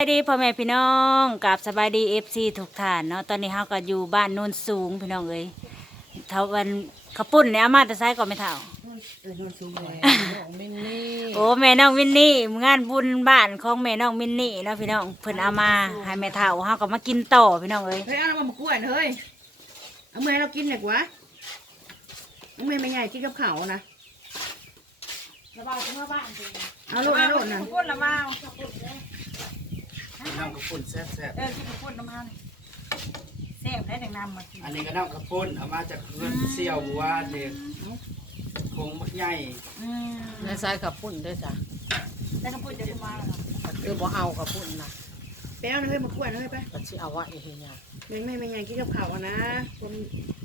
สวัสดีพ่อแม่พี่น้องกับสบายดีเอฟซีทุกท่านเนาะตอนนี้เฮาก็อยู่บ้านโนนสูงพี่น้องเอ้ยเท่าวันขาวปุ่นเนี่ยอามาแต่ไซก่อนไม่เท่าเออนอนสูงเลยน้องมินนี่โอ้แม่น้องมินนี่งานบุญบ้านของแม่น้องมินนี่เนาะพี่น้องเพิ่นเอามาให้แม่เท่าเฮาก็มากินต่อพี่น้องเอ้ยเฮ้ยเอาน้ำมากล้วยหน่อยเฮ้ยเอาเมื่อให้เรากินหน่อยกว่าเอาเมื่อไม่ใหญ่กินกับเขาวนะระบายถึงบ้านเอาลูกเอาลูกนะปุ่นละมา น้ำกระปุ้นแซ่บเออกินปุ่นละมาแซ่บได้แต่น้ำมากินๆอันนี้ก็น้ำกระปุ้นเอามาจากเรือนเสี่ยวบัวเด็กคงมักใหญ่อืมในสายขับปุ่นด้วยจ้ะแล้วก็ปุ่นจะมาแล้วเนาะคือบ่เอาขับปุ่นนะไปเอาหน่อยเฮ้ยมากล้วยหน่อยเฮ้ยไปก็สิเอาไว้เฮียแม่ไม่ไม่ใหญ่กินกับเขาวอะนะคน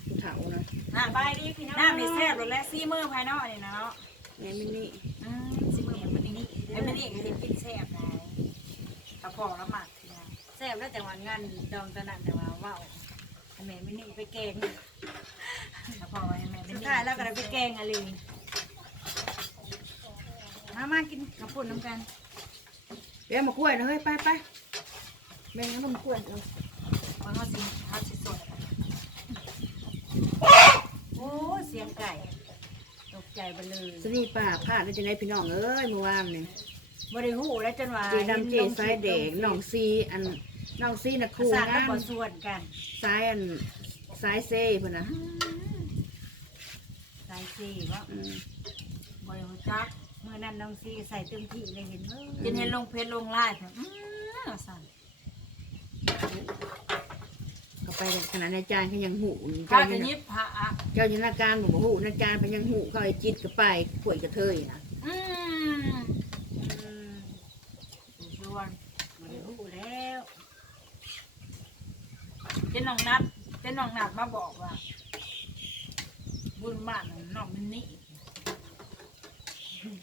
ผู้เฒ่านะน้ำบายดีพี่น้องน้ำนี่แซ่บแล้วแหละซี่มือภายนอกนี่นะเนาะแม่มินนี่อืมสิมือมันมันนี่ไอ้มันนี่ก็เห็นกินแซ่บได้กระเพาะละหมักทีนะแซ่บแล้วแต่ว่างานดองตะนันแต่ว่าว้าวไอ้แม่ไม่นี่ไปแกงกระเพาะไอ้แม่ไม่นี่แล้วก็ได้ไปแกงอะไรมามากินข้าวปุ้นน้ำกันไปเอามากล้วยหน่อยเฮ้ยไปไปแม่งั้นเอามากล้วยเอามาเขาสิเขาสิสดโอ้ยเสียงไก่ ตกใจไปเลย สนี่ป้าพลาดได้จะไหนพี่น้องเอ้ยเมื่อวานนี่ บริหูแล้วจนว่าเจดำเจสายแดงน้องซีอันน้องซีน่ะครูสร้างงาแล้วนก็ส่วนกันสายอันสายเซ่พุ่นนะใส่ซีว่าอืมบริหูจักเมื่อนั้นน้องซีใส่เต็มที่เลยเห็นเออจนเห็นลงเพจลงไลน์แบบอืมสั่นก็ไปขนาดในจานเขายังหูข้าเจ้าจะอยู่ยิบพระอะเจ้าอยู่นาการบอกว่าหูนาการไปยังหูเขาไอ้จิตก็ไปข่วยกระเทยนะ อืมอืม ส่วนบริหูแล้วเจ้าน้องนัดเจ้าน้องนัดมาบอกว่า บุญบ้านน้องมินนี่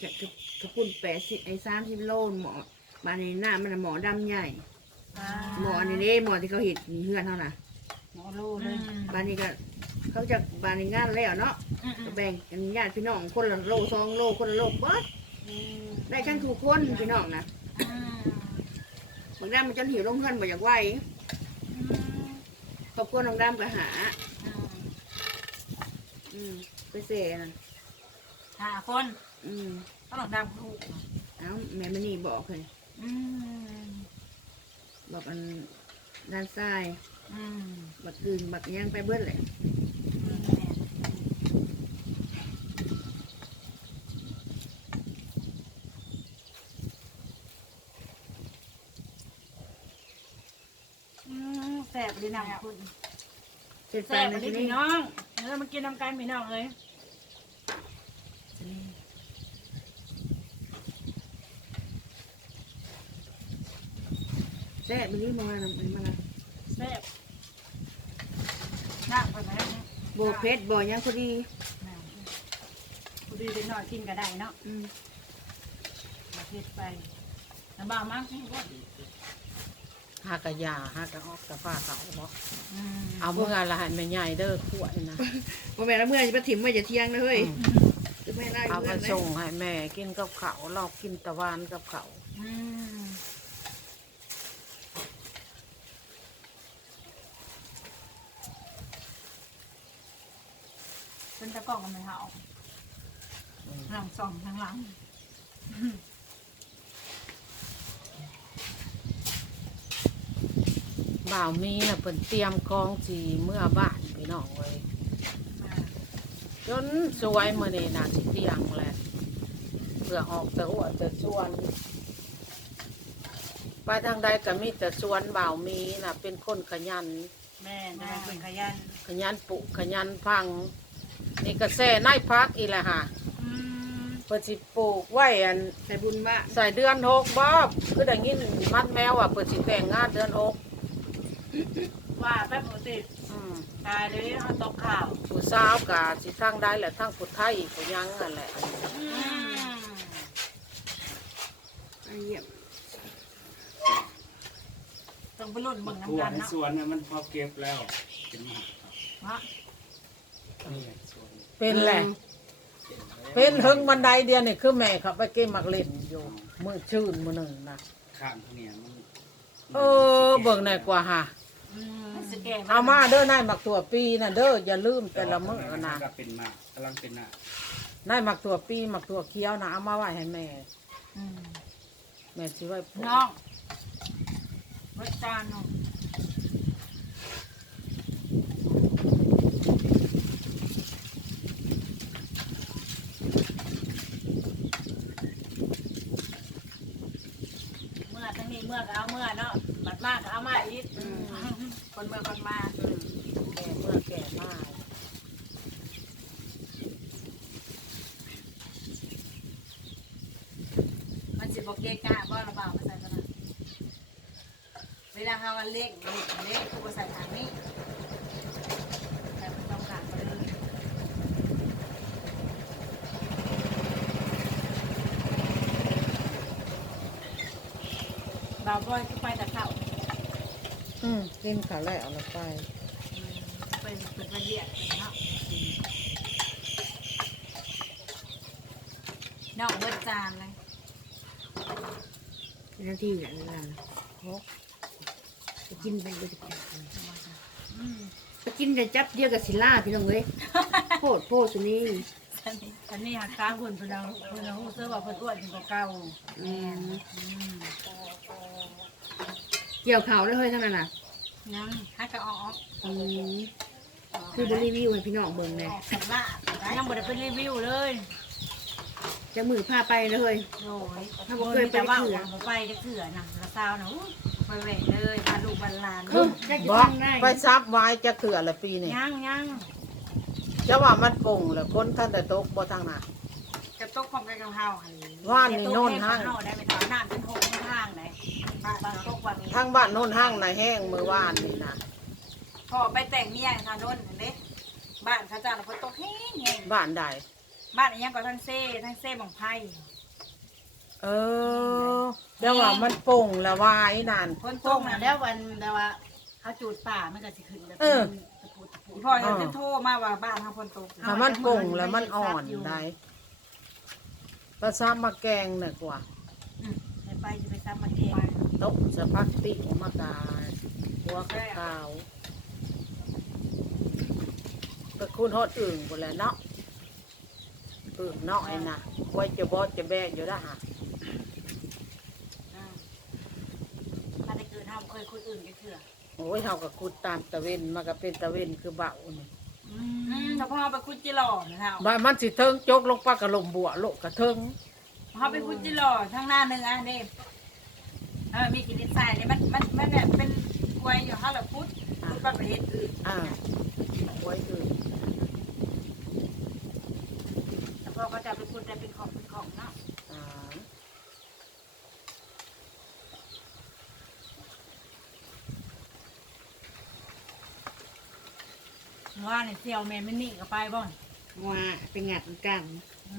จะกระกระปุ่นแปดสิไอ้สามสิบโลหมอบานในหน้ามันน่ะหมอดำใหญ่หมออันนี้เด้หมอที่เขาเห็ดมีเฮือนเท่าน่ะหมอรู้เลยบานนี้ก็เขาจะบานในงานแล้วเนาะก็แบ่งกันญาติพี่น้องคนละโลสองโลคนละโลเบิดได้กันทุกคนพี่น้องนะ บางด้านมันจนหิวลงเฮือนบ่อยากไหวครอบครัวน้องดำก็หา อืมไปเสียนะห้าคนอืมต้องหลังดำลูกเอ้าแม่มันนี่บอกเลยอืมบอกอันด้านซ้ายอืมบักกึ่งบักย่างไปเบิ้ลเลย อื มแสบดีนะคุณเสร็จแสไปบนะดีทีนี้พี่น้องเออมากินน้ำกันพี่น้องเลยแซ่บมันนี้มามามันมาละแสบหน้าคนไหนโบเพชรบ่อยังพอดีพอดีเด็กน้อยกินก็ได้เนาะอืมมาเพ็ดไปน้ำบ้ามาก หากะยาหากะออกกะฟ้าเขาบ่อืมเอาเมื่อละให้แม่ใหญ่เด้อขวดนะบ่แม่ละเมื่อจะไปถิ่มไว้จะเที่ยงนะเฮ้ยอืมจะไม่ได้เอาไปเพื่อนนะส่งให้แม่กินกับเขาวเรากินตะวันกับเขาวอืมเป็นตะกร้องกันไหมคะหลังสองทางหลัง บ่าวมีน่ะเพิ่นเตรียมกองสีเมื่อบ้านพี่น้องไว้จนสวยมื้อนี้น่ะสิเตียงแหละเพื่อออกแต่อ้วแต่ชวนไปทางใดก็มีแต่ชวนบ่าวมีน่ะ เป็นคนขยัน แม่จะเป็นขยันขยันปลูกขยันพัง นี่ก็แซ่ในพักอีแหละค่ะอืมเพิ่นสิปลูกไว้อัน ใส่บุญบ้าใส่เดือนหกบอบคือได้ยินมัดแมวอะเปิดสิแต่งงานเดือนหก ว่าแป๊บปกติอืมตายเลยเขาตกข่าวผู้สาวกะสิทั้งได้แหละทั้งผู้ไทยผู้ยังนั่นแหละอืมอันเยี่ยมต้องไปรุ่นเบิ่งทั่วน้ำกันในเนาะสวนน่ะมันพอเก็บแล้วเป็นมากวะนี่ไงสวนเป็นแหละเป็นถึงบันไดเดียวนี่คือแม่เขาไปเก็บมักเล่นอยู่มือชื่นมือหนึ่งนะข้างเขาเนี่ยมัน เออเบิ่งหน่อยกว่าฮะสแกนเอามาเด้อนายหมักตัวปีน่ะเด้ออย่าลืมแต่ละมื้อนะก็เป็นมากกำลังเป็นหน้านายหมักตัวปีหมักตัวเคี้ยวนะเอามาไว้ให้แม่ อืมแม่สิไว้ปลูกน้องรสจานน้องเมื่อทั้งนี้เมื่อก็เอาเมื่อเนาะบัดมากก็เอามาอีกคนเมื่อคนมา อืมแก่เมื่อแก่มาก มันสิ บอกเกะกะบ่ระบาดมาใส่กันนะเวลาเฮาวันเล็กเล็กเล็กกูก็ใส่ทางนี้แต่ไม่ต้องการไปเลยบ่าวบอยก็ไปแต่เช้าอืมกินข้าวแล้วเอาละไปเป็นเป็นระเบียดเนาะนอกเบิดจานเลยเป็น หน้าที่อย่างนั้นจะกินไปก็จะกินอืมจะกินแต่จับเดียวกับศิลาพี่น้องเอ้ยโพดโพดสุนี่อันนี้อันนี้หักค้างหุ่นเพิ่นเอาเพิ่นเอาหูเสื้อว่าเพิ่นอ้วนกว่าเก่าอืมอืมเกี่ยวข่าวแล้วเฮ้ยทั้งนั้นน่ะยังฮักก็ออกอืมคือบรีวิวให้พี่น้องเบิ่งเลยออกสำลักยังบ่ได้เป็นรีวิวเลย จะมือพาไปเลยโอ้ยถ้าบ่เคยไปแต่ว่าเถื่อบ่ไปจะเถื่อนะละซาวนะอู้ไปแหวกเลยพาลูกบรรลานเออได้อยู่บอกทางได้ไปซับไว้จะเถื่อละปีนี่ยังยังจะว่ามันโป่งแล้วคนท่านได้ตกบ่ทางน่ะกระตกความกันกับเฮาหั่นว่านนี่โน่นห้างเฮาได้ไปถอนน้ำเป็นโพงห้างไหนบางตกว่ามีทางบ้านโน่นห้างน่ะแห้งมือว่านนี่นะพอไปแต่งเมียทางโน้นเด้บ้านเขาเจ้าน่ะเพิ่นตกแห้งแห้งบ้านใด บ้านอีหยังก็ทั้งเซ่ทั้งเซ่บังไพ่เออเดี๋ยวว่ามันโป่งแล้ววายนั่นคนตกน่ะแล้ววันแต่ว่าเขาจูดป่ามันก็สิขึ้นแบบเออ ตะปูตะปูพ่อยังจะโทรมาว่าบ้านทางคนตกถ้ามันโป่งแล้วมันอ่อนได้ก็ซ้ำมาแกงน่ะกว่าอืมให้ไปจะไปซ้ำมาเกงตกสะพักติมากาหัวขาวๆไปคุณฮอดอื่นหมดแล้วเนาะ อื่นเนาะไอ้น่ะไว้จะบอสจะแบกอยู่ได้ฮะอ่าถ้าได้เกินห้ามเคยคุยอื่นก็เถื่อโอ้ยเฮากับคุดตามตะเวนมาก็เป็นตะเวนคือเบานี่อืมถ้าพ่อเอาไปคุดจิหล่อนะเฮาบ้านมันสิเทิงจกลงปากกระลมบัวโลกกระเทิงเขาไปคุดจิหล่อทางหน้าหนึ่งอะเด้เออมีกินดินทรายเนี่ยมันมันมันแบบเป็นกล้วยอยู่ห้าละพุดพุดประเภทอื่นอ่าไว้อื่นแต่ พ่อเขาจะไปคุดแต่เป็นของเป็นของเนาะอ่าว่าเนี่ยเสี่ยวแม่ไม่นิ่งก็ไปบ่อนว่าเป็นงัดกันอื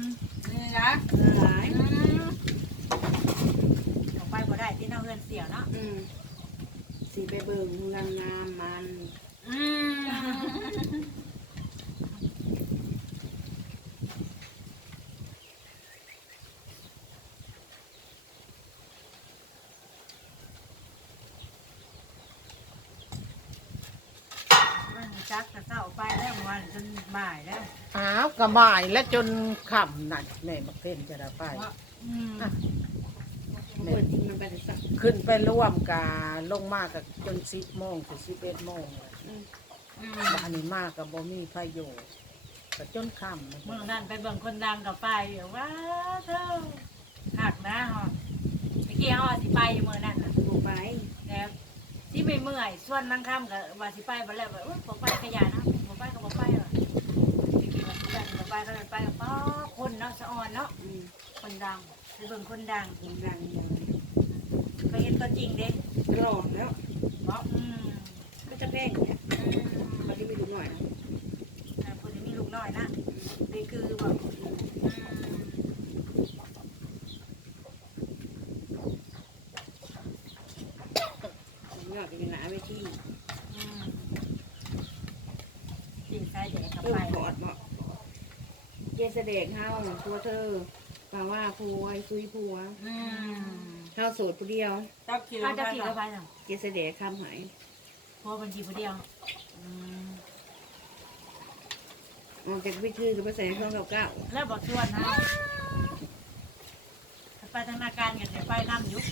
มนี่นะหลายอืมออกไปบ่ได้ที่เน่าเฮือนเสี่ยวเนาะอืมสีไปเบิ่งงามงามๆมัน อืมมันจักกระเซ้าไปแล้วเมื่อวันจน บ่ายแล้วอ้าวกระบ่ายและจนค่ำนั่นแม่มาเพ่นจะได้ไปอืมเปิดทิ้งมันไปแต่สักขึ้นไปร่วมกาลงมากกับจนสิบโมงถึงสิบเอ็ดโมงเลยอืมอืมบ้านนี้มากกับบ่มีไฟอยู่ก็จนค่ำนะเมื่อนั้นไปเบิ่งคนดังกับไปเดี๋ยวว้าเท่าหักนะฮะเมื่อกี้ฮอสิไปอยู่เมื่อนั้นนะถูกไปแล้วที่ไม่เมื่อยส่วนนั่งค่ำกับว่าสิไปมาแล้วแบบอุ้ยผมไปขยะนะผมไปกับผมไปว่ะเมื่อกี้ว่าสิ ไปกับไปก็เลยไปกับป้าคนเนาะสะออนเนาะอืมคนดังไปเบิ่งคนดังดังดังเลยไปเห็นตัวจริงเด้กรอบแล้วเพราะอืมก็จะแพงเนี่ยอืมมันที่ไม่ดูหน่อยนะอ่าคนที่มีลูกน้อยนะนี่คือแบบอืม หน่อยเป็นหนาเวที อืมจริงใช่ใหญ่กับ เออ ไป กอดเหมาะเจเสด็จเฮาตัวเธอป่าว่าผัวไอ้ซุยผัวอืมข้าวโสดผู้เดียวเจ้าขี่รถ้าถจะไปขี่เหรก็อไปน่ะเกษเดคำหายเพราะมันขี่คนเดียวอืมออกจากวิคือกับภาษาช่องเก้าเก้าแล้วบอกชวนเฮาไปธนาคารกันจะไปน้ำอยุบ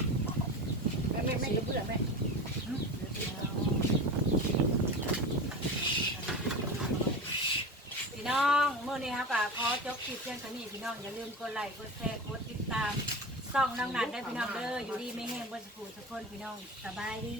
แม่แม่แม่เบื่อแม่ พี่น้องเมื่อ นี้ครับก็ขอจบคลิปเพียงเท่านี้พี่น้องอย่าลืมกดไลค์กดแชร์กดติดตามส่องนั่งนันได้พี่น้องเด้ออยู่ดีไม่แห้งบนสกูสกุลพี่น้องสบายดี